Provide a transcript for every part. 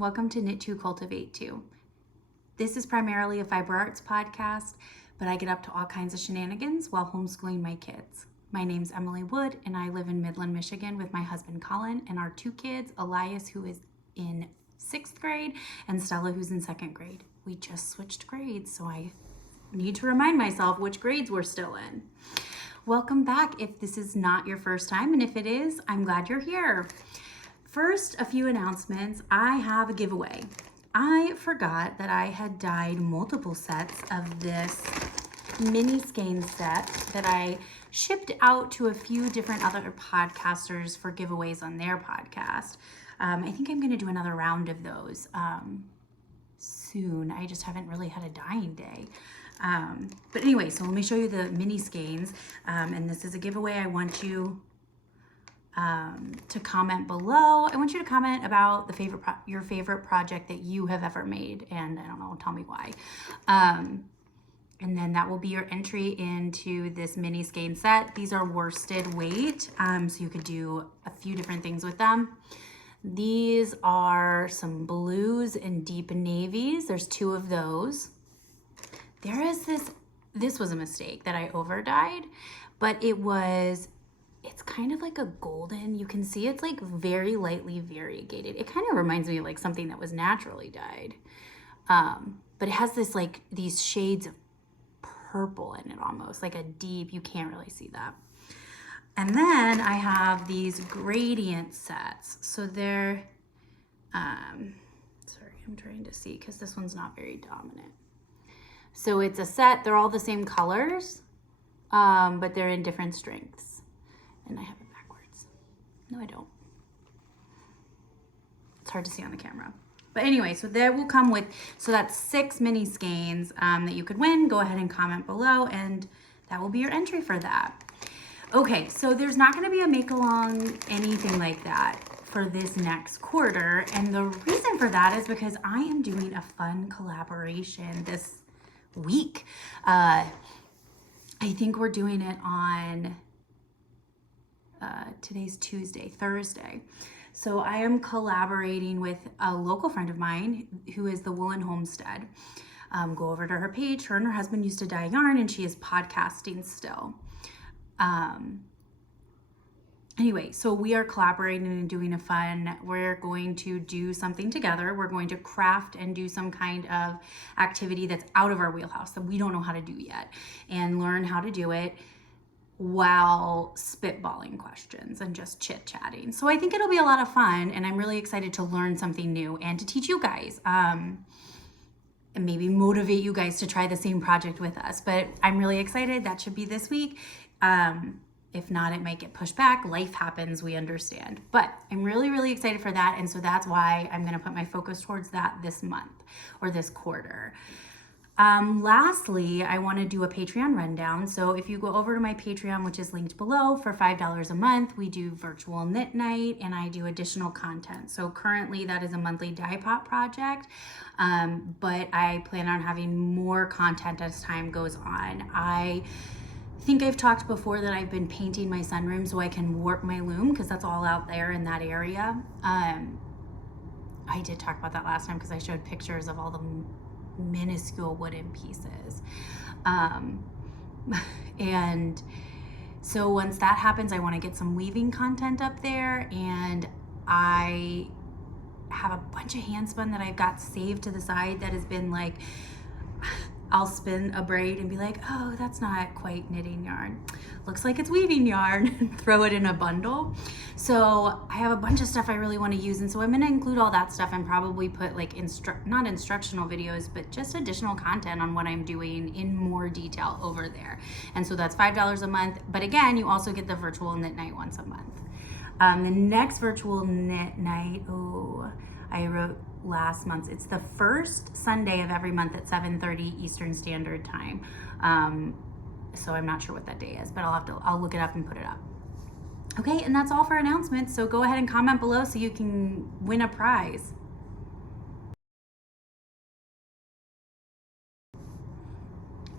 Welcome to Knit to Cultivate to. This is primarily a fiber arts podcast, but I get up to all kinds of shenanigans while homeschooling my kids. My name's Emily Wood, and I live in Midland, Michigan with my husband Colin and our two kids, Elias, who is in 6th grade, and Stella, who's in 2nd grade. We just switched grades, so I need to remind myself which grades we're still in. Welcome back if this is not your first time, and if it is, I'm glad you're here. First, a few announcements. I have a giveaway. I forgot that I had dyed multiple sets of this mini skein set that I shipped out to a few different other podcasters for giveaways on their podcast. I think I'm going to do another round of those soon. I just haven't really had a dyeing day. But anyway, so let me show you the mini skeins. And this is a giveaway. I want you to comment below. I want you to comment about your favorite project that you have ever made, and I don't know, tell me why. And then that will be your entry into this mini skein set. These are worsted weight, so you could do a few different things with them. These are some blues and deep navies. There's 2 of those. There is this was a mistake that I over dyed, but it's kind of like a golden. You can see it's like very lightly variegated. It kind of reminds me of like something that was naturally dyed. But it has this like these shades of purple in it, almost like a deep, you can't really see that. And then I have these gradient sets. So they're, sorry, I'm trying to see because this one's not very dominant. So it's a set, they're all the same colors, but they're in different strengths. And I have it backwards. No, I don't. It's hard to see on the camera. But anyway, so there will come with, so that's 6 mini skeins that you could win. Go ahead and comment below, and that will be your entry for that. Okay, so there's not going to be a make-along, anything like that for this next quarter. And the reason for that is because I am doing a fun collaboration this week. I think we're doing it on... today's Tuesday, Thursday. So I am collaborating with a local friend of mine who is the Woolen Homestead. Go over to her page. Her and her husband used to dye yarn, and she is podcasting still. Anyway, so we are collaborating and doing we're going to do something together. We're going to craft and do some kind of activity that's out of our wheelhouse that we don't know how to do yet, and learn how to do it while spitballing questions and just chit-chatting. So I think it'll be a lot of fun, and I'm really excited to learn something new and to teach you guys, and maybe motivate you guys to try the same project with us. But I'm really excited. That should be this week. If not, it might get pushed back. Life happens, we understand. But I'm really, really excited for that, and so that's why I'm gonna put my focus towards that this month or this quarter. Lastly, I want to do a Patreon rundown. So if you go over to my Patreon, which is linked below, for $5 a month, we do virtual knit night, and I do additional content. So currently that is a monthly dye pot project, but I plan on having more content as time goes on. I think I've talked before that I've been painting my sunroom so I can warp my loom, because that's all out there in that area. I did talk about that last time because I showed pictures of all the minuscule wooden pieces. And so once that happens, I want to get some weaving content up there, and I have a bunch of hand spun that I've got saved to the side that has been like, I'll spin a braid and be like, oh, that's not quite knitting yarn. Looks like it's weaving yarn, and throw it in a bundle. So I have a bunch of stuff I really want to use, and so I'm going to include all that stuff and probably put like not instructional videos, but just additional content on what I'm doing in more detail over there. And so that's $5 a month. But again, you also get the virtual knit night once a month. The next virtual knit night, I wrote last month. It's the first Sunday of every month at 7:30 Eastern Standard Time. So I'm not sure what that day is, but I'll look it up and put it up. Okay, and that's all for announcements. So go ahead and comment below so you can win a prize.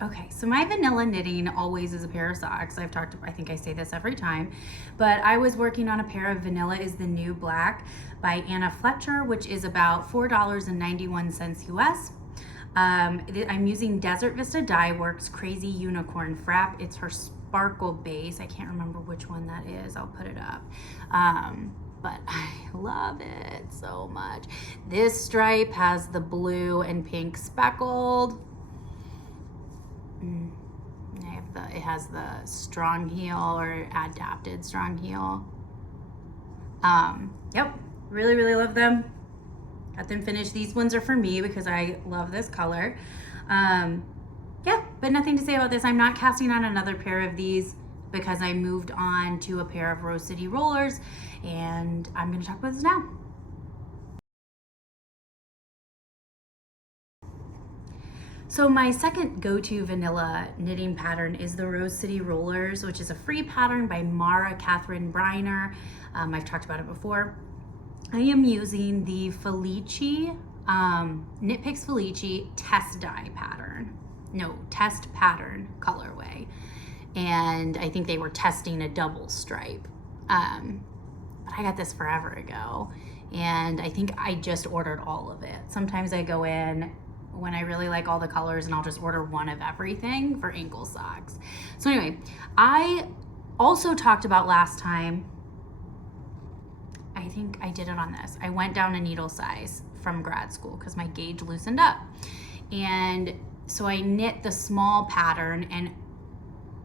Okay, so my vanilla knitting always is a pair of socks. I think I say this every time, but I was working on a pair of Vanilla is the New Black by Anna Fletcher, which is about $4.91 US. I'm using Desert Vista Dye Works Crazy Unicorn Frap. It's her sparkle base. I can't remember which one that is. I'll put it up. But I love it so much. This stripe has the blue and pink speckled. It has the strong heel or adapted strong heel. Yep, really, really love them. Got them finished. These ones are for me because I love this color. Yeah, but nothing to say about this. I'm not casting on another pair of these because I moved on to a pair of Rose City rollers, and I'm going to talk about this now. So my second go-to vanilla knitting pattern is the Rose City Rollers, which is a free pattern by Mara Catherine Briner. I've talked about it before. I am using the Felici, Knit Picks Felici test dye pattern. No, test pattern colorway. And I think they were testing a double stripe. But I got this forever ago. And I think I just ordered all of it. Sometimes I go in when I really like all the colors and I'll just order one of everything for ankle socks. So anyway, I also talked about last time, I think I did it on this. I went down a needle size from grad school because my gauge loosened up. And so I knit the small pattern, and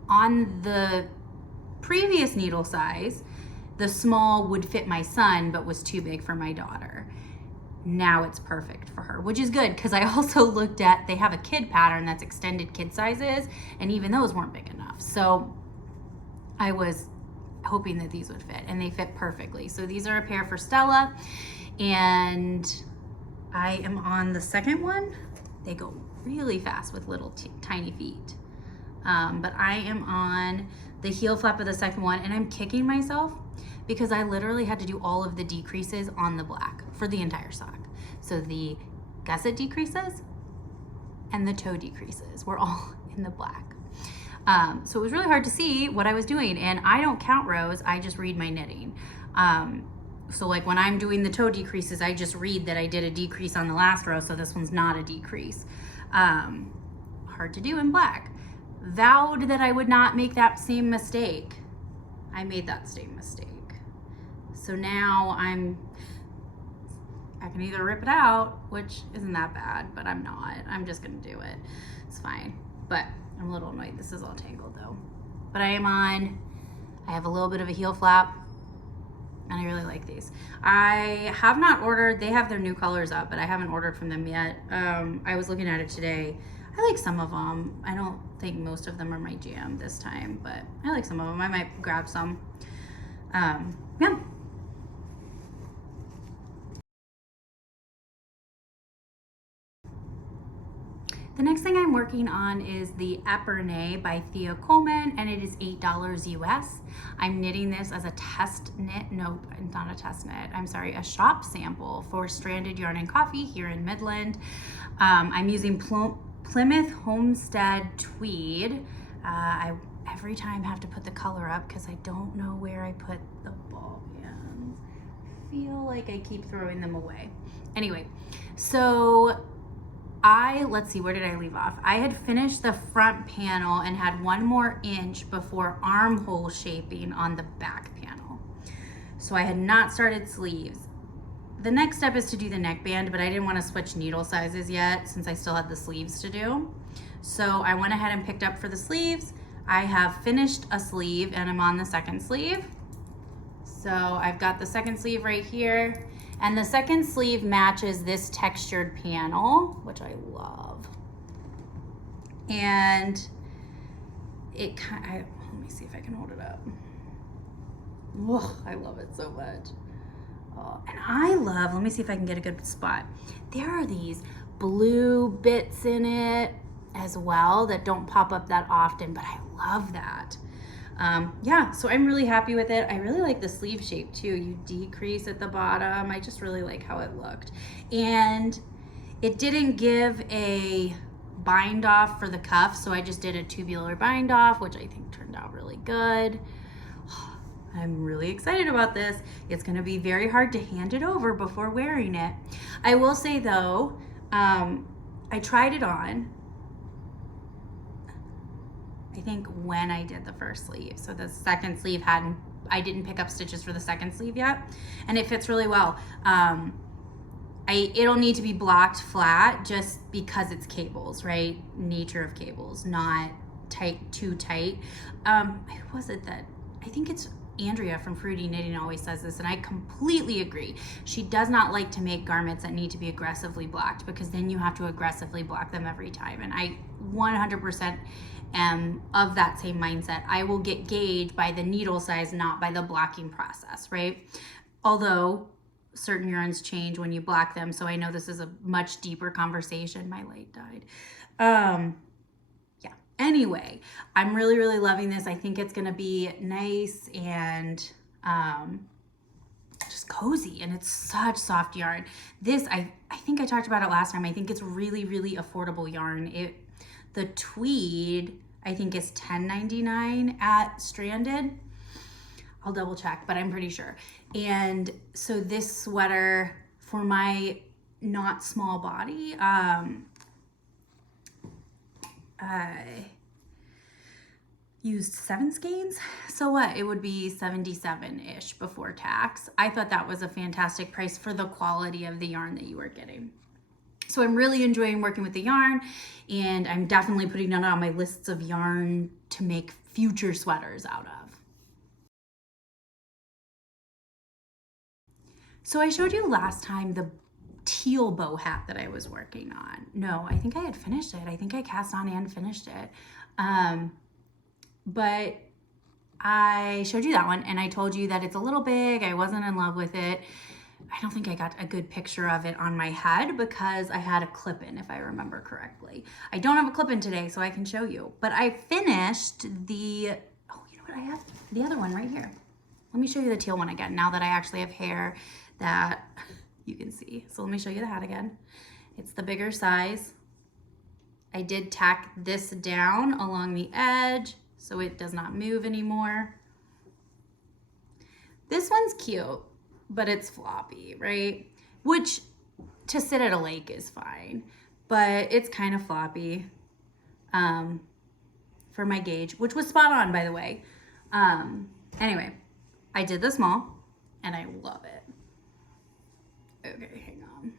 on the previous needle size, the small would fit my son but was too big for my daughter. Now it's perfect for her, which is good because I also looked at, they have a kid pattern that's extended kid sizes, and even those weren't big enough. So I was hoping that these would fit, and they fit perfectly. So these are a pair for Stella, and I am on the second one. They go really fast with little tiny feet. But I am on the heel flap of the second one, and I'm kicking myself because I literally had to do all of the decreases on the black for the entire sock. So the gusset decreases and the toe decreases were all in the black. So it was really hard to see what I was doing, and I don't count rows, I just read my knitting. So like when I'm doing the toe decreases, I just read that I did a decrease on the last row, so this one's not a decrease. Hard to do in black. Vowed that I would not make that same mistake. I made that same mistake. So now I can either rip it out, which isn't that bad, but I'm not. I'm just gonna do it. It's fine. But I'm a little annoyed. This is all tangled though. But I have a little bit of a heel flap, and I really like these. I have not ordered, they have their new colors up, but I haven't ordered from them yet. I was looking at it today. I like some of them. I don't think most of them are my jam this time, but I like some of them. I might grab some. Yeah. The next thing I'm working on is the Epernay by Thea Coleman, and it is $8 US. I'm knitting this as a test knit, nope, not a test knit, I'm sorry, a shop sample for Stranded Yarn and Coffee here in Midland. I'm using Plymouth Homestead Tweed. I every time have to put the color up because I don't know where I put the ball bands. I feel like I keep throwing them away. Anyway, so let's see, where did I leave off? I had finished the front panel and had one more inch before armhole shaping on the back panel. So I had not started sleeves. The next step is to do the neckband, but I didn't want to switch needle sizes yet since I still had the sleeves to do. So I went ahead and picked up for the sleeves. I have finished a sleeve and I'm on the second sleeve. So I've got the second sleeve right here. And the second sleeve matches this textured panel, which I love. And it let me see if I can hold it up. Whoa, I love it so much. Oh, and I love, let me see if I can get a good spot. There are these blue bits in it as well that don't pop up that often, but I love that. Yeah, so I'm really happy with it. I really like the sleeve shape too. You decrease at the bottom. I just really like how it looked. And it didn't give a bind off for the cuff, so I just did a tubular bind off, which I think turned out really good. I'm really excited about this. It's going to be very hard to hand it over before wearing it. I will say though, I tried it on, I think when I did the first sleeve. So the second sleeve I didn't pick up stitches for the second sleeve yet, and it fits really well. It'll need to be blocked flat just because it's cables, right? Nature of cables, not too tight. Who was it that, I think it's Andrea from Fruity Knitting always says this, and I completely agree. She does not like to make garments that need to be aggressively blocked, because then you have to aggressively block them every time. And I 100% am of that same mindset. I will get gauged by the needle size, not by the blocking process, right? Although certain yarns change when you block them, so I know this is a much deeper conversation. My light died. Yeah, anyway, I'm really, really loving this. I think it's gonna be nice and just cozy, and it's such soft yarn. This, I think I talked about it last time. I think it's really, really affordable yarn. The tweed, I think, is $10.99 at Stranded. I'll double check, but I'm pretty sure. And so this sweater, for my not small body, I used 7 skeins. So what? It would be $77-ish before tax. I thought that was a fantastic price for the quality of the yarn that you were getting. So I'm really enjoying working with the yarn, and I'm definitely putting it on my lists of yarn to make future sweaters out of. So I showed you last time the teal bow hat that I was working on. No, I think I had finished it. I think I cast on and finished it. But I showed you that one, and I told you that it's a little big. I wasn't in love with it. I don't think I got a good picture of it on my head because I had a clip-in, if I remember correctly. I don't have a clip-in today, so I can show you. But I finished the, oh, you know what? I have the other one right here. Let me show you the teal one again, now that I actually have hair that you can see. So let me show you the hat again. It's the bigger size. I did tack this down along the edge so it does not move anymore. This one's cute, but it's floppy, right? Which to sit at a lake is fine, but it's kind of floppy for my gauge, which was spot on, by the way. Anyway, I did the small and I love it. Okay, hang on.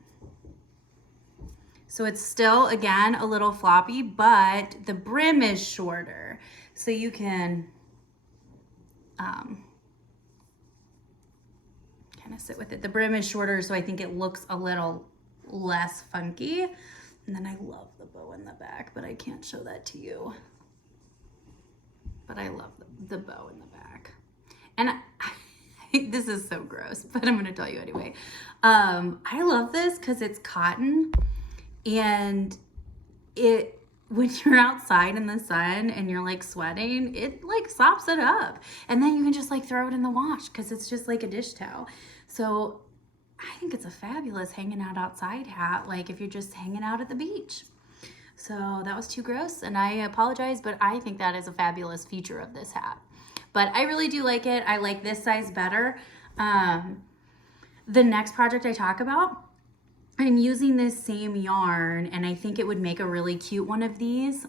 So it's still, again, a little floppy, but the brim is shorter. So you can kind of sit with it. The brim is shorter, so I think it looks a little less funky. And then I love the bow in the back, but I can't show that to you. But I love the bow in the back. And this is so gross, but I'm gonna tell you anyway. I love this because it's cotton, and when you're outside in the sun and you're like sweating, it like sops it up, and then you can just like throw it in the wash because it's just like a dish towel. So I think it's a fabulous hanging out outside hat, like if you're just hanging out at the beach. So that was too gross, and I apologize, but I think that is a fabulous feature of this hat. But I really do like it. I like this size better. The next project I talk about, I'm using this same yarn, and I think it would make a really cute one of these.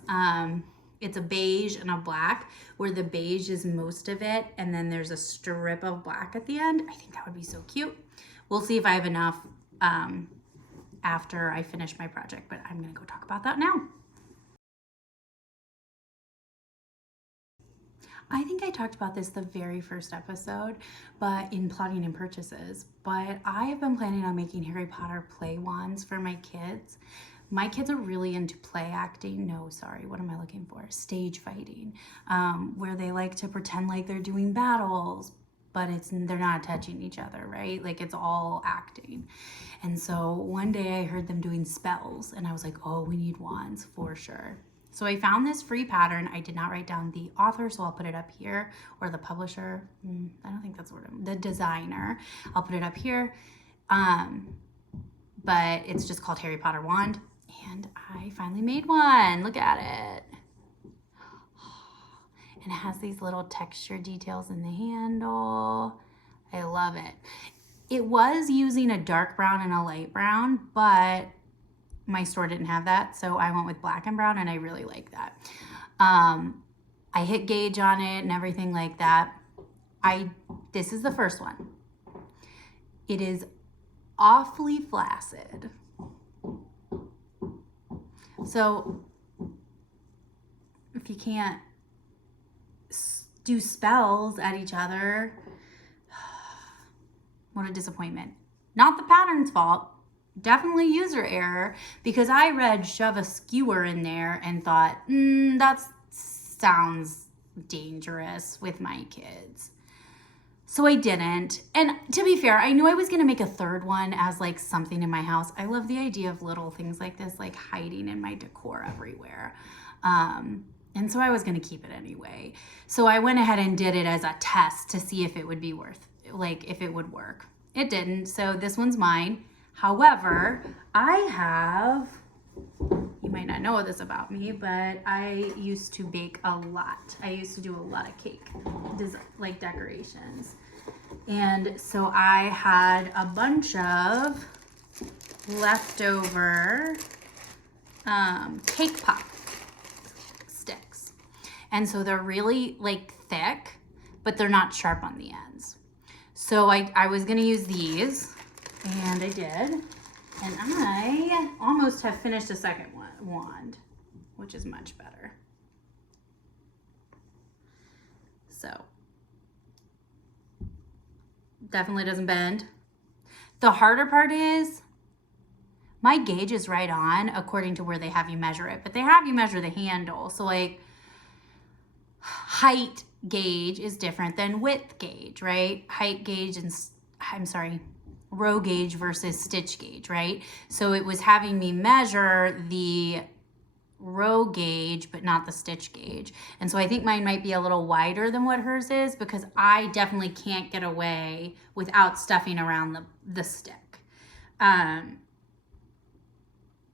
It's a beige and a black, where the beige is most of it, and then there's a strip of black at the end. I think that would be so cute. We'll see if I have enough after I finish my project, but I'm gonna go talk about that now. I think I talked about this the very first episode, but in plotting and purchases, but I have been planning on making Harry Potter play wands for my kids. My kids are really into play acting. No, sorry, what am I looking for? Stage fighting, where they like to pretend like they're doing battles, but they're not touching each other, right? Like it's all acting. And so one day I heard them doing spells, and I was like, oh, we need wands for sure. So I found this free pattern. I did not write down the author, so I'll put it up here, or the publisher. I don't think that's what the designer. I'll put it up here. But it's just called Harry Potter Wand. And I finally made one. Look at it. And it has these little texture details in the handle. I love it. It was using a dark brown and a light brown, but my store didn't have that, so I went with black and brown, and I really like that. I hit gauge on it and everything like that. This is the first one. It is awfully flaccid. So if you can't do spells at each other, what a disappointment. Not the pattern's fault, definitely user error, because I read shove a skewer in there and thought, that sounds dangerous with my kids. So I didn't. And to be fair, I knew I was going to make a third one as like something in my house. I love the idea of little things like this, like hiding in my decor everywhere. And so I was going to keep it anyway. So I went ahead and did it as a test to see if it would be if it would work. It didn't. So this one's mine. However, I have, you might not know this about me, but I used to bake a lot. I used to do a lot of cake, like decorations. And so I had a bunch of leftover cake pop sticks. And so they're really like thick, but they're not sharp on the ends. So I was gonna use these, and I did. And I almost have finished a second wand, which is much better. So, definitely doesn't bend. The harder part is, my gauge is right on according to where they have you measure it, but they have you measure the handle. So like, height gauge is different than width gauge, right? Height gauge and, row gauge versus stitch gauge, right? So it was having me measure the row gauge, but not the stitch gauge. And so I think mine might be a little wider than what hers is, because I definitely can't get away without stuffing around the stick.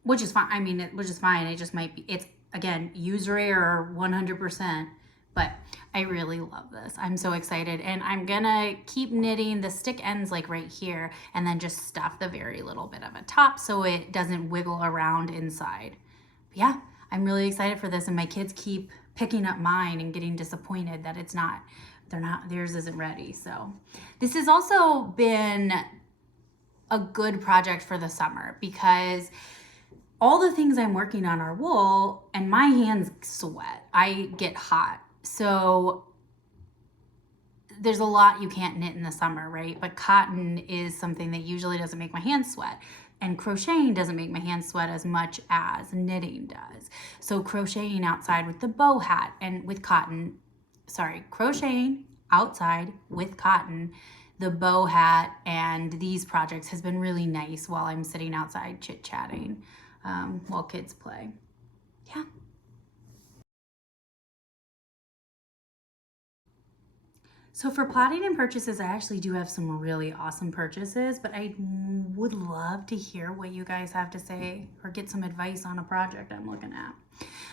Which is fine. I mean, which is fine. It just might be, it's again, user error 100%. But I really love this. I'm so excited. And I'm gonna keep knitting. The stick ends like right here, and then just stuff the very little bit of a top so it doesn't wiggle around inside. But yeah, I'm really excited for this, and my kids keep picking up mine and getting disappointed that theirs isn't ready. So this has also been a good project for the summer, because all the things I'm working on are wool, and my hands sweat. I get hot. So there's a lot you can't knit in the summer, right? But cotton is something that usually doesn't make my hands sweat. And crocheting doesn't make my hands sweat as much as knitting does. So crocheting outside with the bow hat and with cotton, crocheting outside with cotton, the bow hat, and these projects has been really nice while I'm sitting outside chit-chatting while kids play. Yeah. So for plotting and purchases, I actually do have some really awesome purchases, but I would love to hear what you guys have to say or get some advice on a project I'm looking at.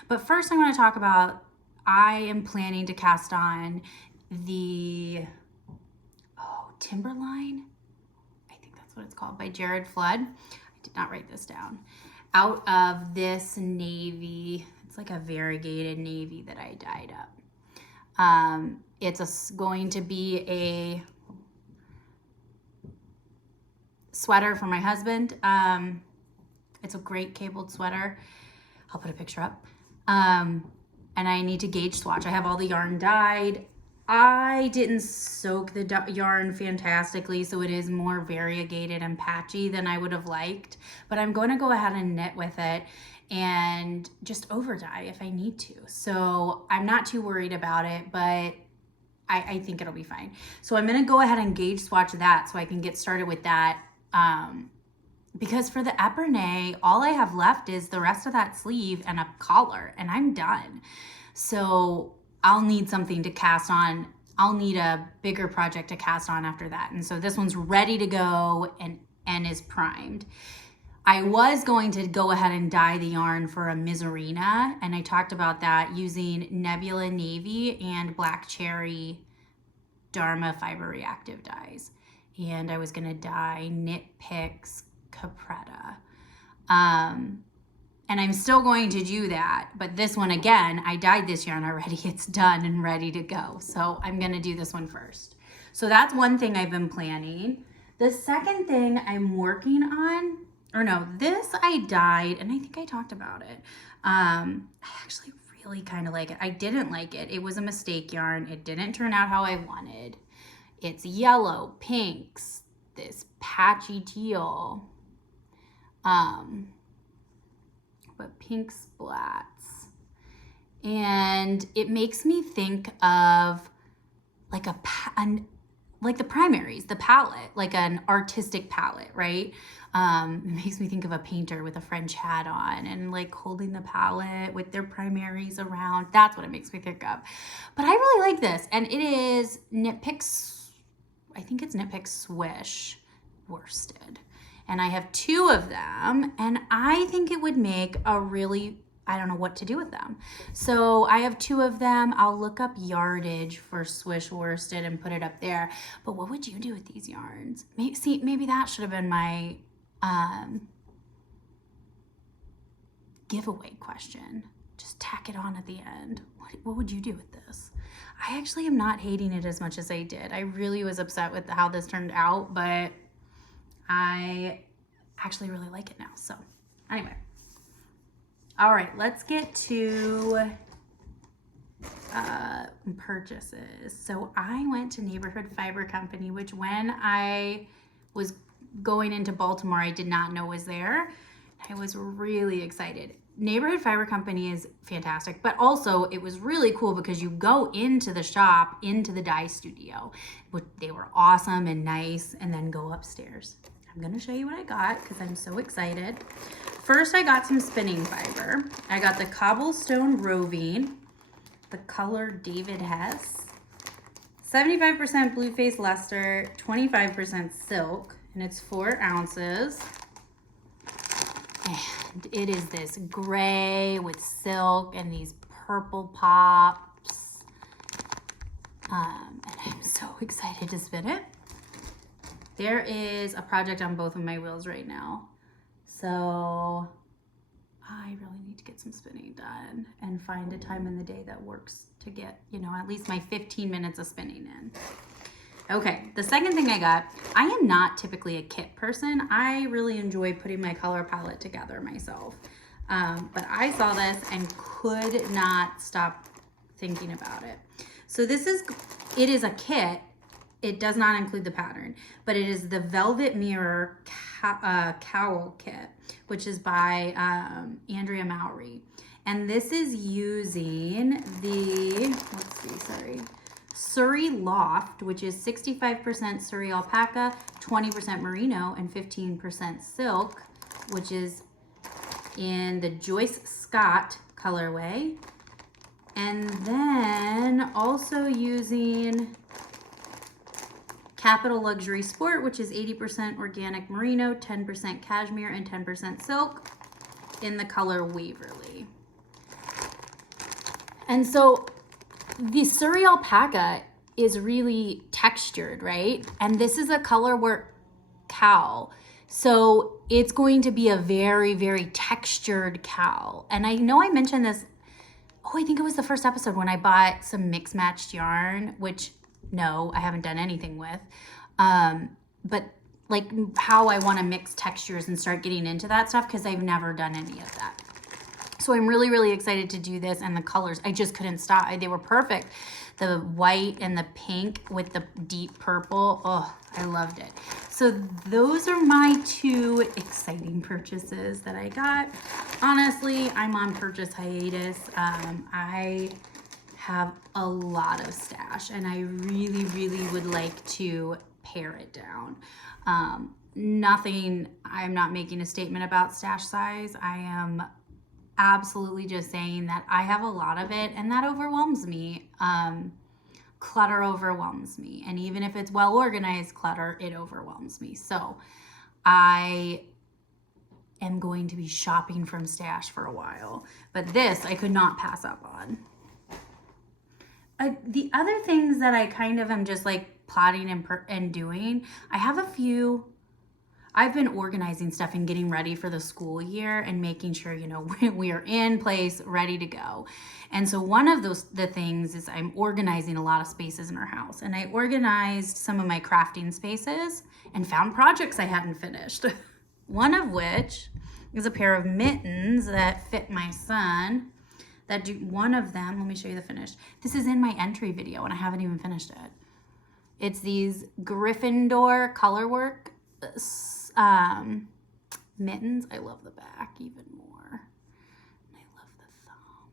But first I'm going to talk about, I am planning to cast on the Timberline, I think that's what it's called, by Jared Flood. I did not write this down. Out of this navy, it's like a variegated navy that I dyed up. It's going to be a sweater for my husband. It's a great cabled sweater. I'll put a picture up. And I need to gauge swatch. I have all the yarn dyed. I didn't soak the yarn fantastically, so it is more variegated and patchy than I would have liked. But I'm going to go ahead and knit with it and just over dye if I need to. So I'm not too worried about it, but I think it'll be fine. So I'm gonna go ahead and gauge swatch that so I can get started with that. Because for the epernay, all I have left is the rest of that sleeve and a collar, and I'm done. So I'll need something to cast on. I'll need a bigger project to cast on after that. And so this one's ready to go and is primed. I was going to go ahead and dye the yarn for a Miserina, and I talked about that using Nebula Navy and Black Cherry Dharma Fiber Reactive dyes. And I was going to dye Knit Picks Capretta. And I'm still going to do that, but this one, again, I dyed this yarn already. It's done and ready to go. So I'm going to do this one first. So that's one thing I've been planning. The second thing I'm working on, or no, this I dyed, and I think I talked about it. I actually really kind of like it. I didn't like it. It was a mistake yarn. It didn't turn out how I wanted. It's yellow, pinks, this patchy teal, but pink splats. And it makes me think of like like the primaries, the palette, like an artistic palette, right? It makes me think of a painter with a French hat on and like holding the palette with their primaries around. That's what it makes me think of. But I really like this. And it is Knit Picks, I think it's Knit Picks Swish worsted. And I have 2 of them, and I think it would make a really, I don't know what to do with them. So I have 2 of them. I'll look up yardage for Swish worsted and put it up there. But what would you do with these yarns? Maybe that should have been my giveaway question. Just tack it on at the end. What would you do with this? I actually am not hating it as much as I did. I really was upset with how this turned out, but I actually really like it now. So anyway. All right, let's get to purchases. So I went to Neighborhood Fiber Company, which when I was going into Baltimore, I did not know was there. I was really excited. Neighborhood Fiber Company is fantastic, but also it was really cool because you go into the shop, into the dye studio, which they were awesome and nice, and then go upstairs. I'm going to show you what I got because I'm so excited. First, I got some spinning fiber. I got the Cobblestone Roving, the color David Hess, 75% Blue Face Luster, 25% silk, and it's 4 ounces. And it is this gray with silk and these purple pops. And I'm so excited to spin it. There is a project on both of my wheels right now. So I really need to get some spinning done and find a time in the day that works to get, at least my 15 minutes of spinning in. Okay, the second thing I got, I am not typically a kit person. I really enjoy putting my color palette together myself. But I saw this and could not stop thinking about it. So it is a kit. It does not include the pattern, but it is the Velvet Mirror Cowl Kit, which is by Andrea Mowry. And this is using the, Surrey Loft, which is 65% Surrey alpaca, 20% merino, and 15% silk, which is in the Joyce Scott colorway. And then also using Capital Luxury Sport, which is 80% organic merino, 10% cashmere, and 10% silk in the color Waverly. And so the Surrey alpaca is really textured, right? And this is a color where cowl. So it's going to be a very, very textured cowl. And I know I mentioned this, I think it was the first episode when I bought some mixed matched yarn, which no, I haven't done anything with. But like how I want to mix textures and start getting into that stuff because I've never done any of that. So I'm really, really excited to do this, and the colors, I just couldn't stop. They were perfect. The white and the pink with the deep purple. Oh, I loved it. So those are my 2 exciting purchases that I got. Honestly, I'm on purchase hiatus. I have a lot of stash, and I really, really would like to pare it down. I'm not making a statement about stash size. I am absolutely just saying that I have a lot of it, and that overwhelms me. Clutter overwhelms me, and even if it's well organized clutter, it overwhelms me. So I am going to be shopping from Stash for a while. But this I could not pass up on. The other things that I kind of am just like plotting and doing, I have a few. I've been organizing stuff and getting ready for the school year and making sure, you know, we are in place, ready to go. And so one of the things is I'm organizing a lot of spaces in our house. And I organized some of my crafting spaces and found projects I hadn't finished. One of which is a pair of mittens that fit my son. One of them, let me show you the finished. This is in my entry video and I haven't even finished it. It's these Gryffindor colorwork mittens. I love the back even more. And I love the thumb.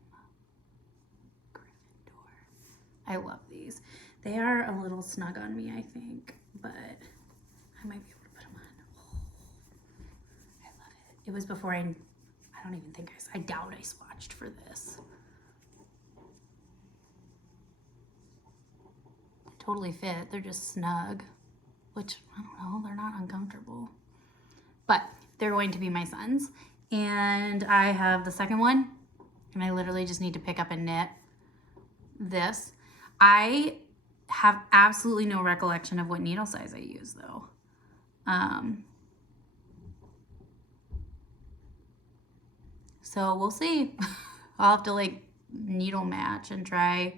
Gryffindor. I love these. They are a little snug on me, I think, but I might be able to put them on. Oh, I love it. It was before I don't even think I doubt I swatched for this. They totally fit. They're just snug, which, I don't know, they're not uncomfortable. But they're going to be my son's. And I have the second one, and I literally just need to pick up and knit this. I have absolutely no recollection of what needle size I use, though. So we'll see. I'll have to like needle match and try.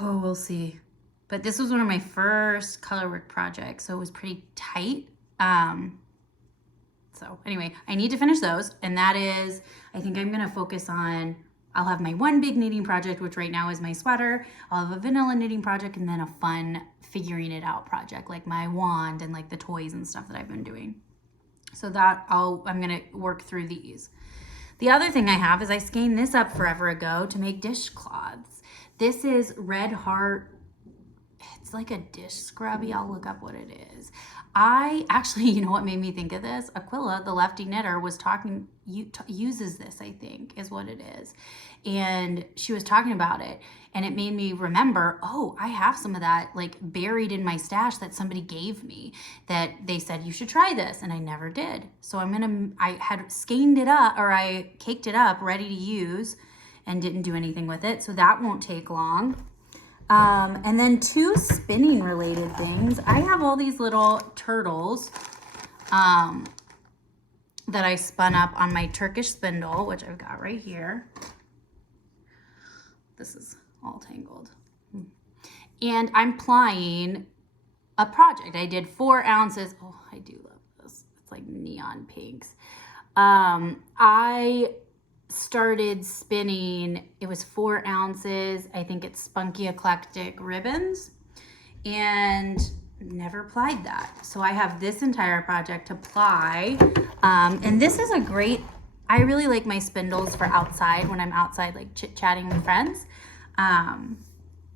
Oh, we'll see. But this was one of my first colorwork projects, so it was pretty tight. So anyway, I need to finish those, and that is, I think I'm gonna focus on, I'll have my one big knitting project, which right now is my sweater. I'll have a vanilla knitting project, and then a fun figuring it out project, like my wand and like the toys and stuff that I've been doing. So that I'm gonna work through these. The other thing I have is I skeined this up forever ago to make dishcloths. This is Red Heart. It's like a dish scrubby. I'll look up what it is. I actually, you know what made me think of this? Aquila, the lefty knitter, was talking, uses this, I think, is what it is. And she was talking about it. And it made me remember, oh, I have some of that like buried in my stash that somebody gave me that they said, you should try this. And I never did. So I had skeined it up, or I caked it up ready to use and didn't do anything with it. So that won't take long. And then two spinning related things. I have all these little turtles that I spun up on my Turkish spindle, which I've got right here. This is all tangled. And I'm plying a project. I did 4 ounces. Oh, I do love this. It's like neon pinks. I started spinning, it was 4 ounces. I think it's Spunky Eclectic ribbons, and never plied that. So I have this entire project to ply. And this is a great, I really like my spindles for outside when I'm outside like chit-chatting with friends.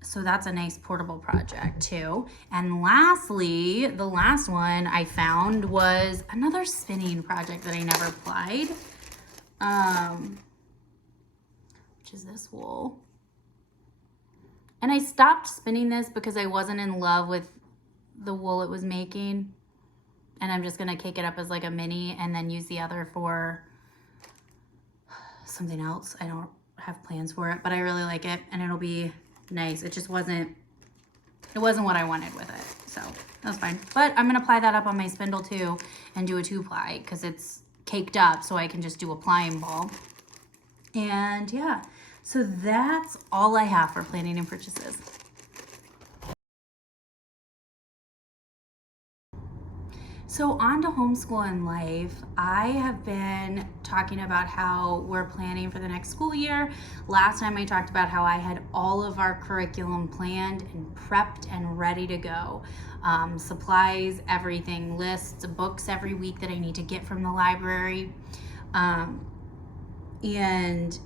So that's a nice portable project too. And lastly, the last one I found was another spinning project that I never plied. Which is this wool. And I stopped spinning this because I wasn't in love with the wool it was making. And I'm just gonna cake it up as like a mini and then use the other for something else. I don't have plans for it, but I really like it and it'll be nice. It just wasn't what I wanted with it. So that's fine. But I'm gonna ply that up on my spindle too and do a 2-ply because it's caked up, so I can just do a plying ball. And yeah, so that's all I have for planning and purchases. So on to homeschool and life. I have been talking about how we're planning for the next school year. Last time I talked about how I had all of our curriculum planned and prepped and ready to go. Supplies, everything, lists, books every week that I need to get from the library. And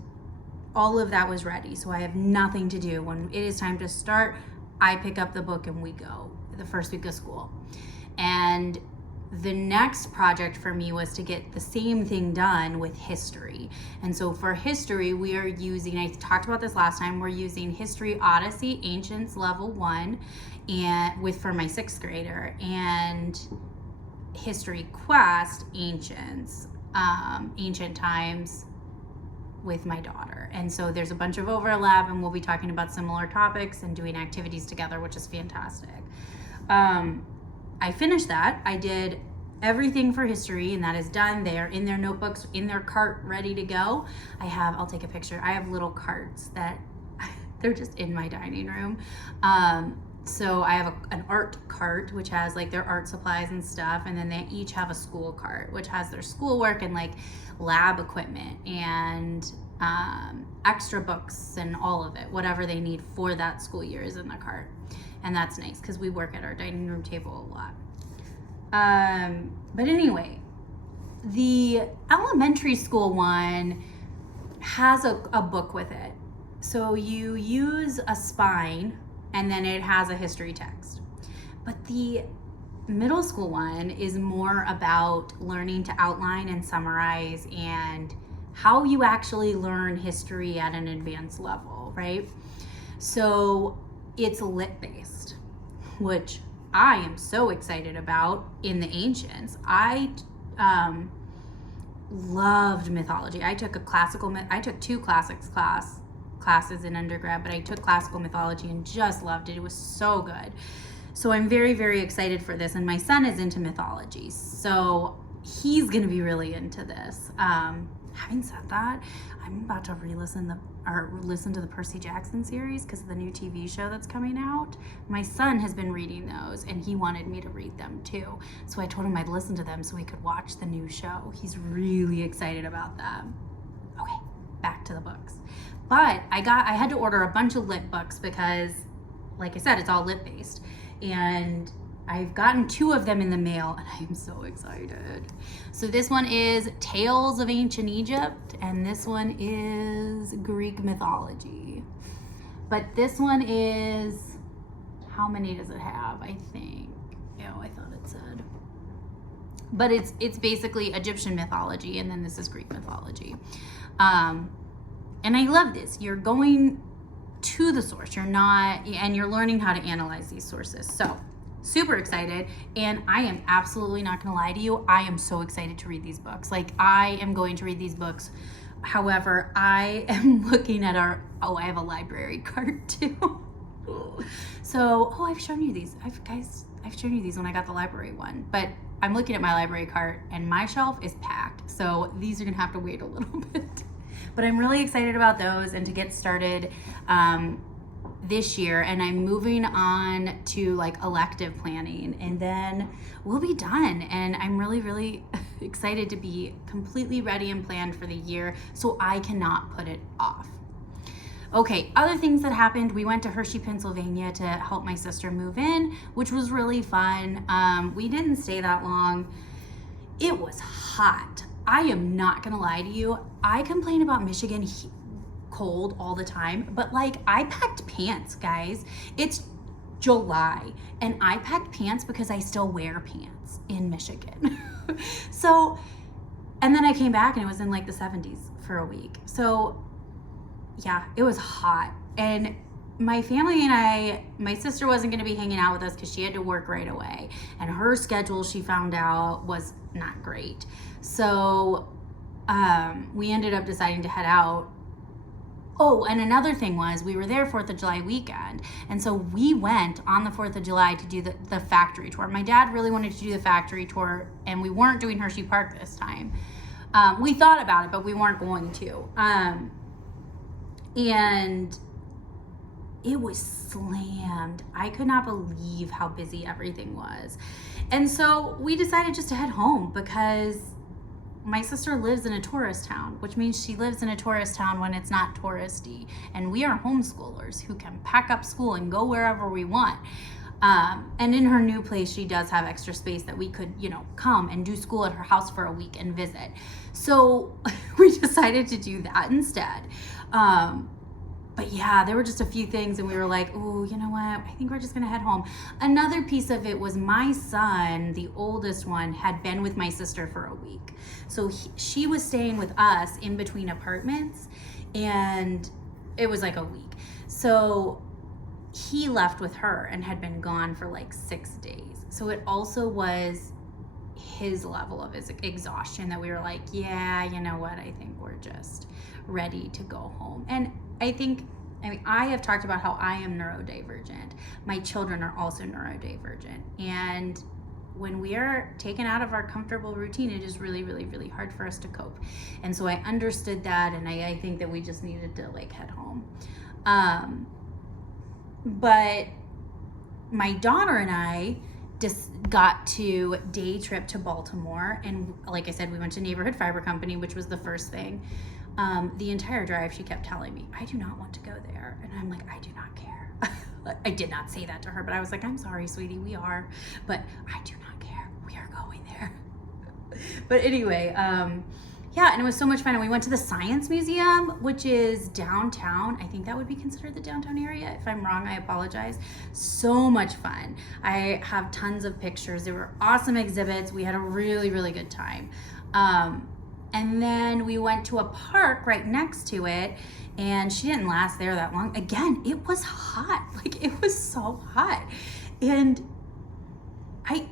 all of that was ready. So I have nothing to do. When it is time to start, I pick up the book and we go the first week of school. And the next project for me was to get the same thing done with history. And so for history, we are using, I talked about this last time, we're using History Odyssey, Ancients Level 1, and for my 6th grader. And history quest, ancient times, with my daughter. And so there's a bunch of overlap, and we'll be talking about similar topics and doing activities together, which is fantastic. I finished that. I did everything for history, and that is done. They are in their notebooks, in their cart, ready to go. I'll take a picture. I have little carts that they're just in my dining room. So I have an art cart, which has like their art supplies and stuff. And then they each have a school cart, which has their schoolwork and like lab equipment and extra books and all of it, whatever they need for that school year is in the cart. And that's nice because we work at our dining room table a lot. But anyway, the elementary school one has a book with it. So you use a spine and then it has a history text. But the middle school one is more about learning to outline and summarize and how you actually learn history at an advanced level, right? So it's lit based, which I am so excited about in the ancients. I loved mythology. I took two classes in undergrad, but I took classical mythology and just loved it. It was so good. So I'm very, very excited for this. And my son is into mythology, so he's going to be really into this. Having said that, I'm about to listen to the Percy Jackson series because of the new TV show that's coming out. My son has been reading those and he wanted me to read them too. So I told him I'd listen to them so we could watch the new show. He's really excited about that. Okay, back to the books. But I had to order a bunch of lit books because, like I said, it's all lit based. And I've gotten 2 of them in the mail and I am so excited. So this one is Tales of Ancient Egypt and this one is Greek mythology. But this one is, how many does it have? I think, I thought it said. But it's basically Egyptian mythology and then this is Greek mythology. And I love this. You're going to the source. And you're learning how to analyze these sources. So super excited. And I am absolutely not going to lie to you. I am so excited to read these books. Like I am going to read these books. However, I am looking at I have a library card too. So, I've shown you these. I've shown you these when I got the library one, but I'm looking at my library cart and my shelf is packed. So these are going to have to wait a little bit. But I'm really excited about those and to get started this year. And I'm moving on to like elective planning and then we'll be done. And I'm really, really excited to be completely ready and planned for the year so I cannot put it off. Okay, other things that happened. We went to Hershey, Pennsylvania to help my sister move in, which was really fun. We didn't stay that long. It was hot. I am not gonna lie to you. I complain about Michigan cold all the time, but like I packed pants, guys. It's July and I packed pants because I still wear pants in Michigan. So, and then I came back and it was in like the 70s for a week. So yeah, it was hot. And my family and my sister wasn't gonna be hanging out with us because she had to work right away. And her schedule, she found out, was not great. So we ended up deciding to head out. Oh, and another thing was we were there 4th of July weekend. And so we went on the 4th of July to do the factory tour. My dad really wanted to do the factory tour and we weren't doing Hershey Park this time. We thought about it, but we weren't going to. And it was slammed. I could not believe how busy everything was. And so we decided just to head home because my sister lives in a tourist town, which means she lives in a tourist town when it's not touristy. And we are homeschoolers who can pack up school and go wherever we want. And in her new place, she does have extra space that we could, come and do school at her house for a week and visit. So we decided to do that instead. But yeah, there were just a few things and we were like, oh, you know what? I think we're just gonna head home. Another piece of it was my son, the oldest one, had been with my sister for a week. So she was staying with us in between apartments and it was like a week. So he left with her and had been gone for like 6 days. So it also was his level of exhaustion that we were like, yeah, you know what? I think we're just ready to go home. And I have talked about how I am neurodivergent. My children are also neurodivergent. And when we are taken out of our comfortable routine, it is really, really, really hard for us to cope. And so I understood that, and I think that we just needed to like head home. But my daughter and I just got to day trip to Baltimore. And like I said, we went to Neighborhood Fiber Company, which was the first thing. The entire drive, she kept telling me, I do not want to go there. And I'm like, I do not care. I did not say that to her, but I was like, I'm sorry, sweetie, we are. But I do not care. We are going there. But anyway, yeah, and it was so much fun. And we went to the Science Museum, which is downtown. I think that would be considered the downtown area. If I'm wrong, I apologize. So much fun. I have tons of pictures. There were awesome exhibits. We had a really, really good time. And then we went to a park right next to it, and she didn't last there that long. Again, it was hot. Like, it was so hot. And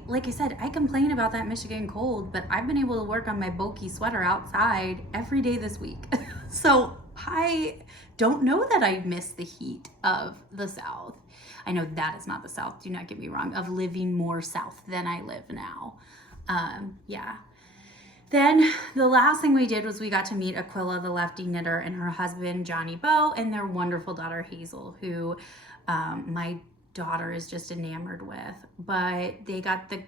like I said, I complain about that Michigan cold, but I've been able to work on my bulky sweater outside every day this week. So I don't know that I miss the heat of the South. I know that is not the South, do not get me wrong, of living more South than I live now. Yeah. Then the last thing we did was we got to meet Aquila, the lefty knitter, and her husband, Johnny Bow, and their wonderful daughter, Hazel, who my daughter is just enamored with. But the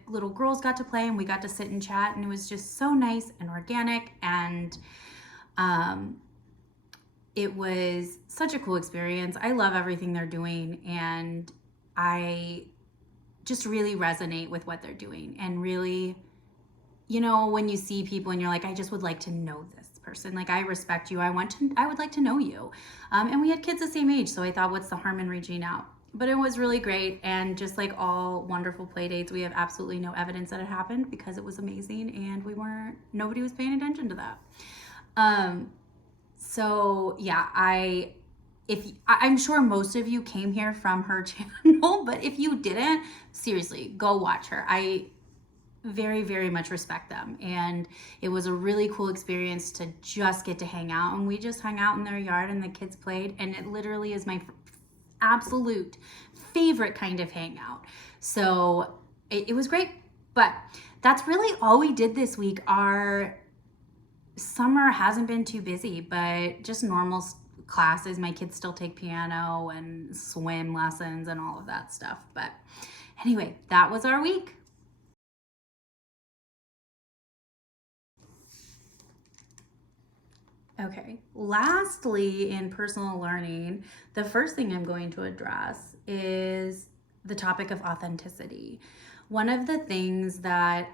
little girls got to play, and we got to sit and chat, and it was just so nice and organic, and it was such a cool experience. I love everything they're doing, and I just really resonate with what they're doing. And really, you know, when you see people and you're like, I just would like to know this person. Like, I respect you. I would like to know you. And we had kids the same age, so I thought, what's the harm in reaching out? But it was really great. And just like all wonderful play dates, we have absolutely no evidence that it happened because it was amazing and nobody was paying attention to that. So yeah, I'm sure most of you came here from her channel, but if you didn't, seriously, go watch her. I very, very much respect them. And it was a really cool experience to just get to hang out. And we just hung out in their yard and the kids played. And it literally is my absolute favorite kind of hangout. So it was great. But that's really all we did this week. Our summer hasn't been too busy, but just normal classes. My kids still take piano and swim lessons and all of that stuff. But anyway, that was our week. Okay, lastly, in personal learning, the first thing I'm going to address is the topic of authenticity. One of the things that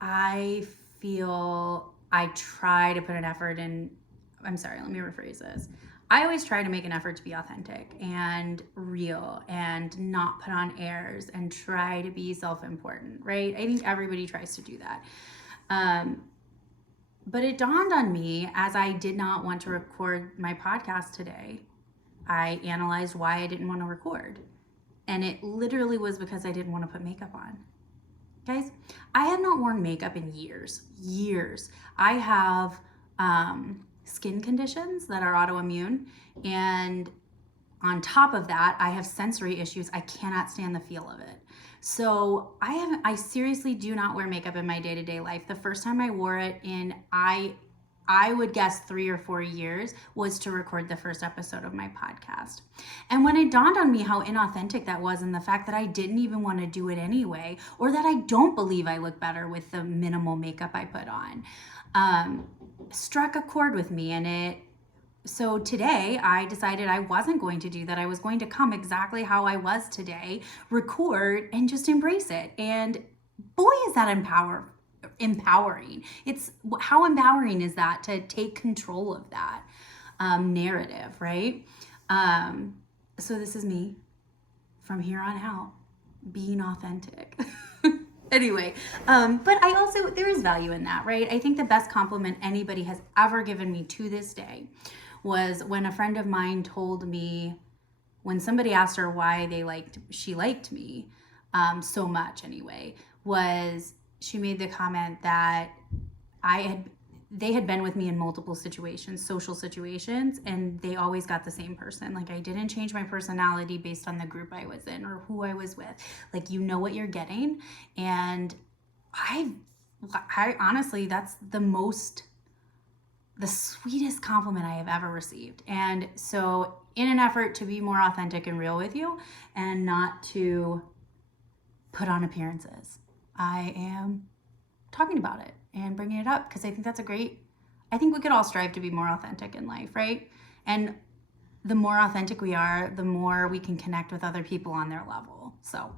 I feel I try to put an effort in, I'm sorry, let me rephrase this. I always try to make an effort to be authentic and real and not put on airs and try to be self-important, right? I think everybody tries to do that. But it dawned on me as I did not want to record my podcast today. I analyzed why I didn't want to record. And it literally was because I didn't want to put makeup on. Guys, I have not worn makeup in years. I have skin conditions that are autoimmune. And on top of that, I have sensory issues. I cannot stand the feel of it. So I seriously do not wear makeup in my day-to-day life. The first time I wore it in, I would guess 3 or 4 years, was to record the first episode of my podcast. And when it dawned on me how inauthentic that was, and the fact that I didn't even want to do it anyway, or that I don't believe I look better with the minimal makeup I put on, struck a chord with me. So today I decided I wasn't going to do that. I was going to come exactly how I was today, record, and just embrace it. And boy, is that empowering. How empowering is that to take control of that narrative, right? So this is me from here on out, being authentic. Anyway, but there is value in that, right? I think the best compliment anybody has ever given me to this day was when a friend of mine told me, when somebody asked her why she liked me so much anyway, was she made the comment that they had been with me in multiple situations, social situations, and they always got the same person. Like, I didn't change my personality based on the group I was in or who I was with. Like, you know what you're getting. And I honestly, that's the sweetest compliment I have ever received. And so in an effort to be more authentic and real with you and not to put on appearances, I am talking about it and bringing it up because I think I think we could all strive to be more authentic in life, right? And the more authentic we are, the more we can connect with other people on their level. So,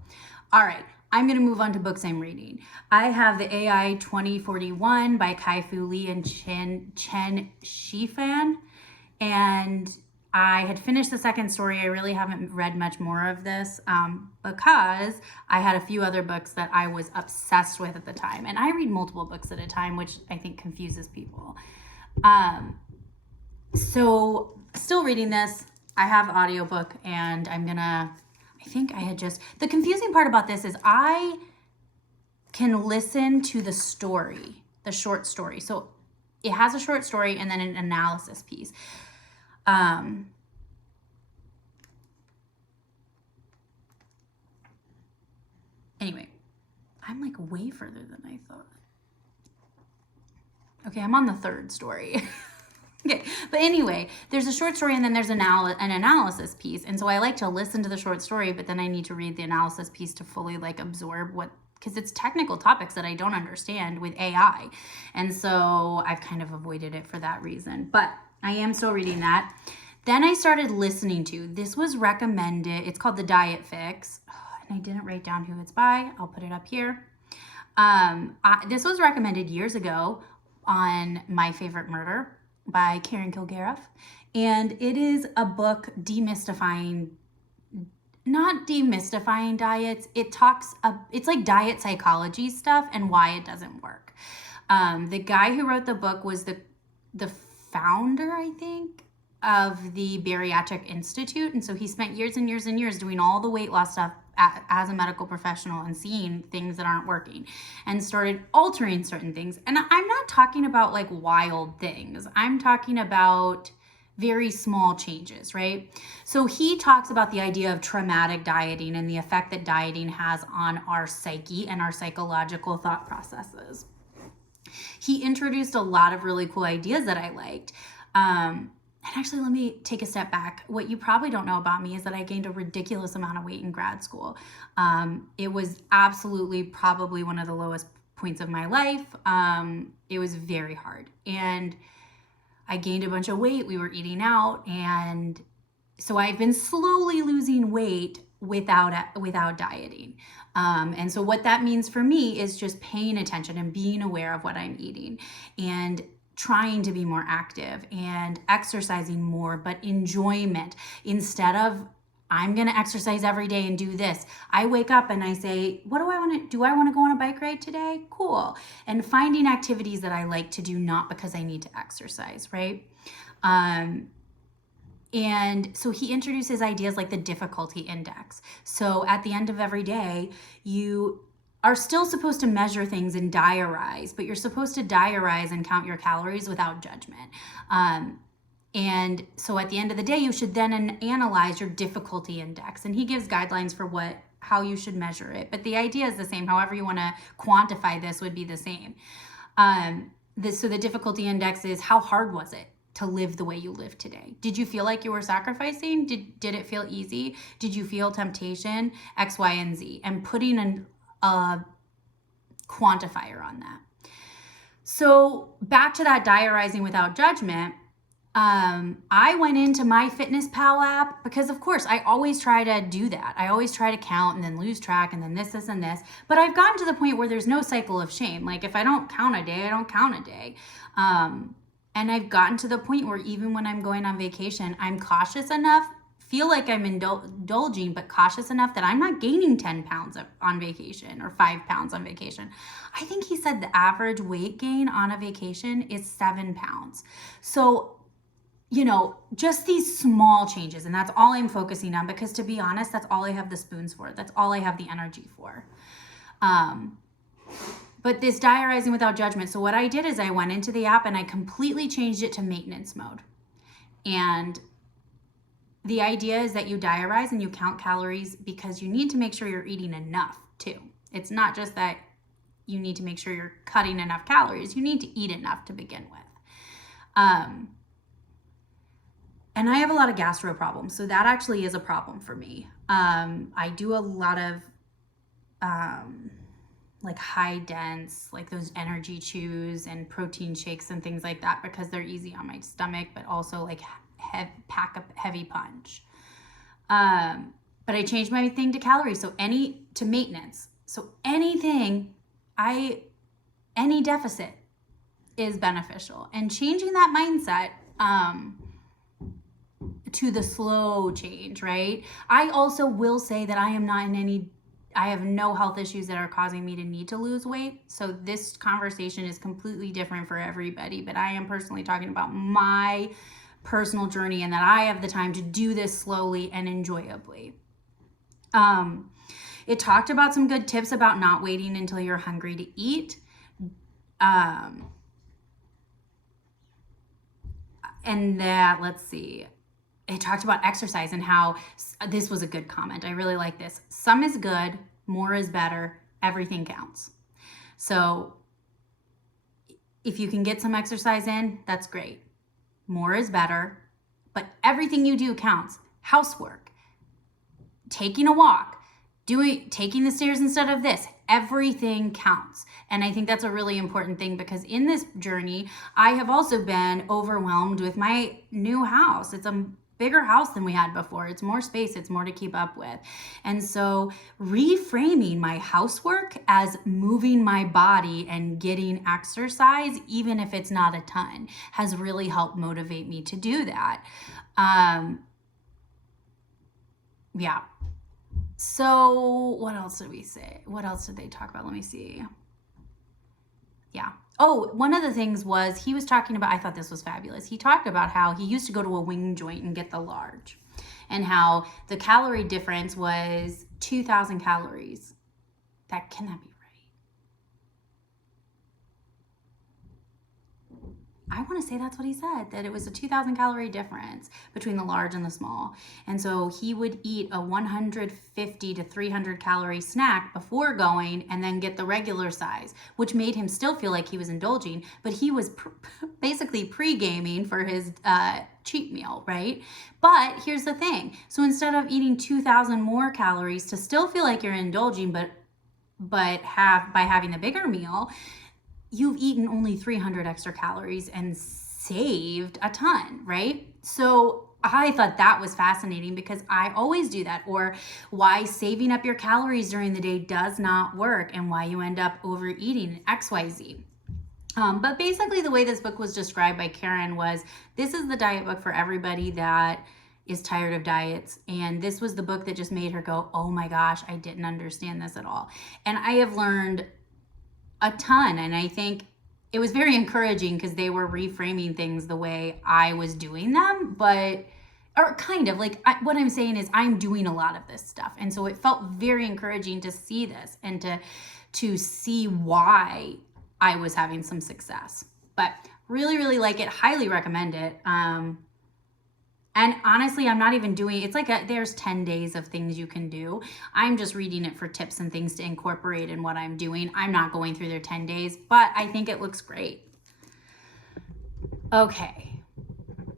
all right, I'm going to move on to books I'm reading. I have the AI 2041 by Kai-Fu Lee and Chen Shifan. And I had finished the second story. I really haven't read much more of this because I had a few other books that I was obsessed with at the time. And I read multiple books at a time, which I think confuses people. So still reading this. I have the audiobook and the confusing part about this is I can listen to the story, the short story. So it has a short story and then an analysis piece. Anyway, I'm like way further than I thought. Okay, I'm on the third story. Okay, but anyway, there's a short story and then there's an analysis piece. And so I like to listen to the short story, but then I need to read the analysis piece to fully like absorb because it's technical topics that I don't understand with AI. And so I've kind of avoided it for that reason, but I am still reading that. Then I started listening to, this was recommended, it's called The Diet Fix. And I didn't write down who it's by. I'll put it up here. This was recommended years ago on My Favorite Murder by Karen Kilgariff. And it is a book not demystifying diets. It's like diet psychology stuff and why it doesn't work. The guy who wrote the book was the founder, I think, of the Bariatric Institute. And so he spent years and years and years doing all the weight loss stuff as a medical professional and seeing things that aren't working and started altering certain things. And I'm not talking about like wild things. I'm talking about very small changes, right? So he talks about the idea of traumatic dieting and the effect that dieting has on our psyche and our psychological thought processes. He introduced a lot of really cool ideas that I liked. And actually, let me take a step back. What you probably don't know about me is that I gained a ridiculous amount of weight in grad school. It was absolutely probably one of the lowest points of my life. It was very hard. And I gained a bunch of weight. We were eating out. And so I've been slowly losing weight without dieting. And so what that means for me is just paying attention and being aware of what I'm eating and trying to be more active and exercising more, but enjoyment instead of I'm going to exercise every day and do this. I wake up and I say, what do I want to do? I want to go on a bike ride today? Cool. And finding activities that I like to do, not because I need to exercise, right? And so he introduces ideas like the difficulty index. So at the end of every day, you are still supposed to measure things and diarize, but you're supposed to diarize and count your calories without judgment. And so at the end of the day, you should then analyze your difficulty index. And he gives guidelines for how you should measure it. But the idea is the same. However you want to quantify this would be the same. So the difficulty index is how hard was it to live the way you live today? Did you feel like you were sacrificing? Did it feel easy? Did you feel temptation? X, Y, and Z. And putting a quantifier on that. So back to that diarizing without judgment, I went into my MyFitnessPal app because of course I always try to do that. I always try to count and then lose track and then this, and this, but I've gotten to the point where there's no cycle of shame. Like if I don't count a day, I don't count a day. And I've gotten to the point where even when I'm going on vacation, I'm cautious enough, feel like I'm indulging, but cautious enough that I'm not gaining 10 pounds on vacation or 5 pounds on vacation. I think he said the average weight gain on a vacation is 7 pounds. So, just these small changes, and that's all I'm focusing on because to be honest, that's all I have the spoons for. That's all I have the energy for. But this diarizing without judgment. So what I did is I went into the app and I completely changed it to maintenance mode. And the idea is that you diarize and you count calories because you need to make sure you're eating enough too. It's not just that you need to make sure you're cutting enough calories. You need to eat enough to begin with. And I have a lot of gastro problems. So that actually is a problem for me. I do a lot of like high dense, like those energy chews and protein shakes and things like that because they're easy on my stomach, but also like pack a heavy punch. But I changed my thing to calories. So to maintenance. So any deficit is beneficial, and changing that mindset, to the slow change, right? I also will say that I have no health issues that are causing me to need to lose weight. So this conversation is completely different for everybody, but I am personally talking about my personal journey and that I have the time to do this slowly and enjoyably. It talked about some good tips about not waiting until you're hungry to eat. And that, let's see. It talked about exercise and how this was a good comment. I really like this. Some is good, more is better, everything counts. So if you can get some exercise in, that's great. More is better, but everything you do counts. Housework, taking a walk, taking the stairs instead of this, everything counts. And I think that's a really important thing because in this journey, I have also been overwhelmed with my new house. It's a bigger house than we had before. It's more space. It's more to keep up with. And so reframing my housework as moving my body and getting exercise, even if it's not a ton, has really helped motivate me to do that. Yeah. So what else did we say? What else did they talk about? Let me see. Yeah. Oh, one of the things was he was talking about, I thought this was fabulous. He talked about how he used to go to a wing joint and get the large and how the calorie difference was 2,000 calories. Can that be right? I want to say that's what he said, that it was a 2,000 calorie difference between the large and the small. And so he would eat a 150 to 300 calorie snack before going and then get the regular size, which made him still feel like he was indulging, but he was basically pre-gaming for his cheat meal, right? But here's the thing. So instead of eating 2,000 more calories to still feel like you're indulging, but by having the bigger meal, you've eaten only 300 extra calories and saved a ton, right? So I thought that was fascinating because I always do that, or why saving up your calories during the day does not work and why you end up overeating XYZ. But basically the way this book was described by Karen was, this is the diet book for everybody that is tired of diets. And this was the book that just made her go, oh my gosh, I didn't understand this at all. And I have learned a ton. And I think it was very encouraging because they were reframing things the way I was doing them, or kind of like what I'm saying is I'm doing a lot of this stuff. And so it felt very encouraging to see this and to see why I was having some success. But really, really like it. Highly recommend it. And honestly, I'm not even doing, it's like there's 10 days of things you can do. I'm just reading it for tips and things to incorporate in what I'm doing. I'm not going through their 10 days, but I think it looks great. Okay.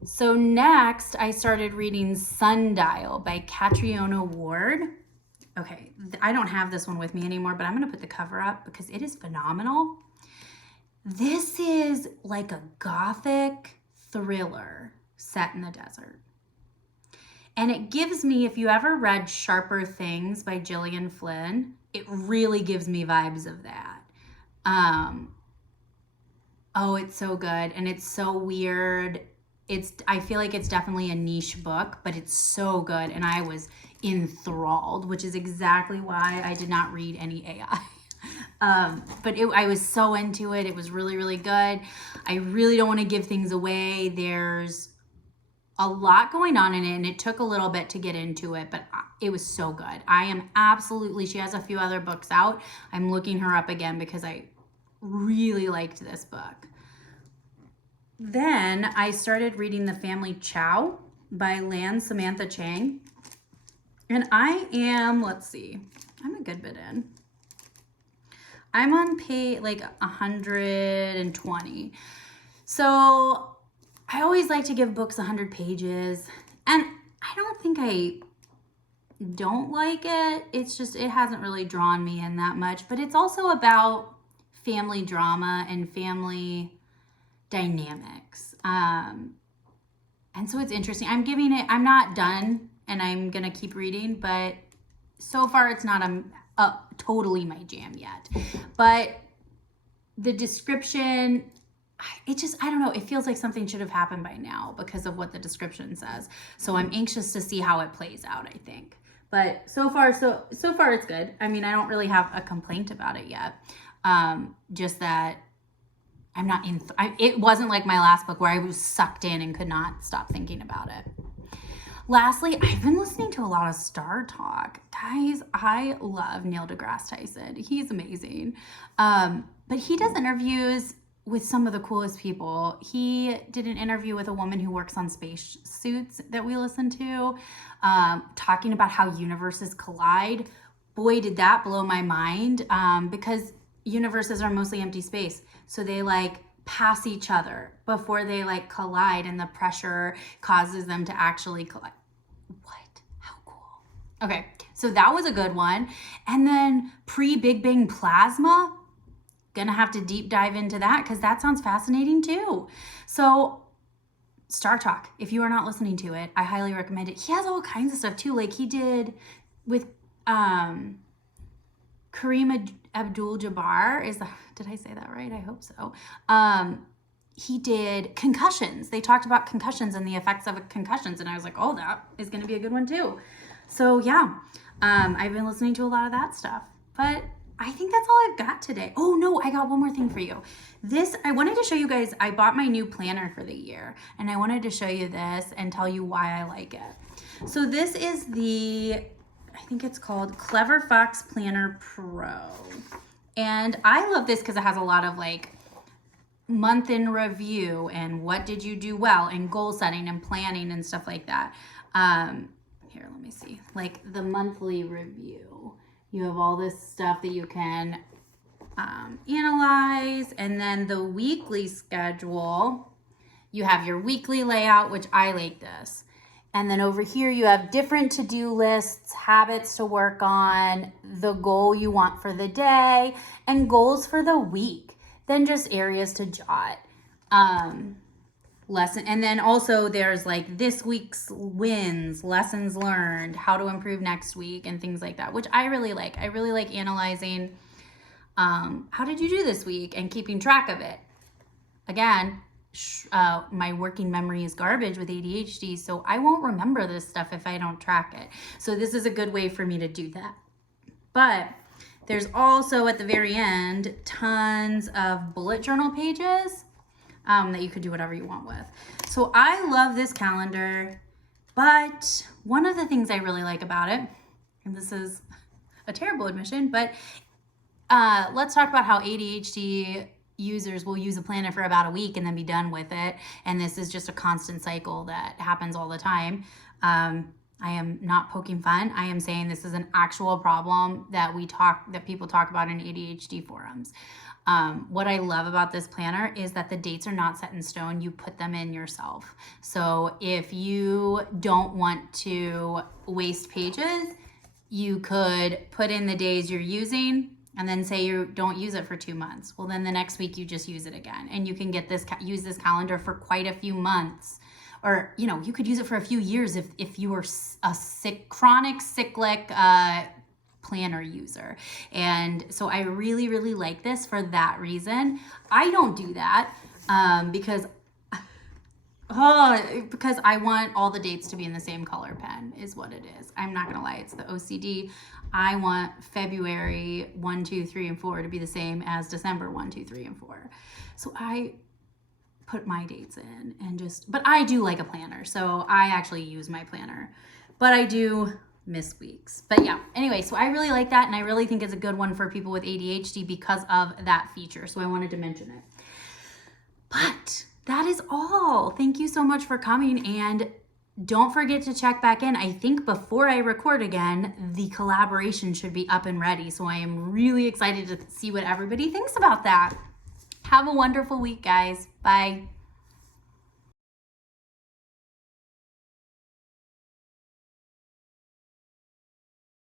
So next I started reading Sundial by Catriona Ward. Okay. I don't have this one with me anymore, but I'm going to put the cover up because it is phenomenal. This is like a gothic thriller set in the desert. And it gives me, if you ever read Sharper Things by Gillian Flynn, it really gives me vibes of that. Oh, it's so good. And it's so weird. I feel like it's definitely a niche book, but it's so good. And I was enthralled, which is exactly why I did not read any AI. But I was so into it. It was really, really good. I really don't want to give things away. There's a lot going on in it, and it took a little bit to get into it, but it was so good. She has a few other books out. I'm looking her up again because I really liked this book. Then I started reading The Family Chow by Samantha Chang. And I am, let's see, I'm a good bit in. I'm on page like 120. So I always like to give books 100 pages. And I don't think I don't like it. It's just, it hasn't really drawn me in that much. But it's also about family drama and family dynamics. And so it's interesting. I'm not done and I'm going to keep reading, but so far it's not totally my jam yet. But the description, I don't know, it feels like something should have happened by now because of what the description says. So I'm anxious to see how it plays out, I think. But so far it's good. I mean, I don't really have a complaint about it yet. Just that I'm not it wasn't like my last book where I was sucked in and could not stop thinking about it. Lastly, I've been listening to a lot of Star Talk. Guys, I love Neil deGrasse Tyson. He's amazing. But he does interviews with some of the coolest people. He did an interview with a woman who works on space suits that we listen to, talking about how universes collide. Boy, did that blow my mind, because universes are mostly empty space. So they like pass each other before they like collide, and the pressure causes them to actually collide. What? How cool. Okay, so that was a good one. And then pre-Big Bang plasma, gonna have to deep dive into that because that sounds fascinating too. So Star Talk, if you are not listening to it, I highly recommend it. He has all kinds of stuff too, like he did with Kareem Abdul-Jabbar. Did I say that right? I hope so. He did concussions. They talked about concussions and the effects of concussions, and I was like, oh, that is going to be a good one too. So yeah, I've been listening to a lot of that stuff, but I think that's all I've got today. Oh no, I got one more thing for you. I wanted to show you guys, I bought my new planner for the year, and I wanted to show you this and tell you why I like it. So this is I think it's called Clever Fox Planner Pro. And I love this because it has a lot of like month in review and what did you do well and goal setting and planning and stuff like that. Here, let me see. Like the monthly review. You have all this stuff that you can analyze. And then the weekly schedule, you have your weekly layout, which I like this. And then over here, you have different to-do lists, habits to work on, the goal you want for the day, and goals for the week. Then just areas to jot. Lesson. And then also there's like this week's wins, lessons learned, how to improve next week, and things like that, which I really like. I really like analyzing how did you do this week and keeping track of it. Again, my working memory is garbage with ADHD, so I won't remember this stuff if I don't track it. So this is a good way for me to do that. But there's also at the very end tons of bullet journal pages that you could do whatever you want with. So I love this calendar, but one of the things I really like about it, and this is a terrible admission, but let's talk about how ADHD users will use a planner for about a week and then be done with it. And this is just a constant cycle that happens all the time. I am not poking fun. I am saying this is an actual problem that people talk about in ADHD forums. What I love about this planner is that the dates are not set in stone. You put them in yourself. So if you don't want to waste pages, you could put in the days you're using and then say you don't use it for 2 months. Well, then the next week you just use it again. And you can get use this calendar for quite a few months. Or, you could use it for a few years if you were a chronic cyclic planner user. And so I really, really like this for that reason. I don't do that because I want all the dates to be in the same color pen is what it is. I'm not gonna lie, it's the OCD. I want February 1, 2, 3, and 4 to be the same as December 1, 2, 3, and 4. So I put my dates in but I do like a planner. So I actually use my planner, but I do miss weeks. But yeah, anyway, so I really like that, and I really think it's a good one for people with ADHD because of that feature. So I wanted to mention it. But that is all. Thank you so much for coming, and don't forget to check back in. I think before I record again, the collaboration should be up and ready. So I am really excited to see what everybody thinks about that. Have a wonderful week, guys. Bye.